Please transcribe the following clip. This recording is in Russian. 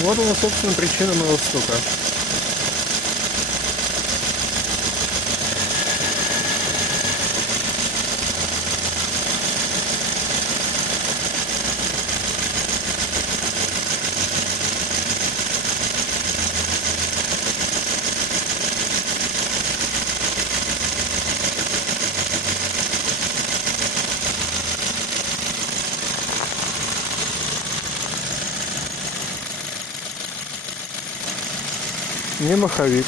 Вот она, собственно, причина моего стука. Не маховик.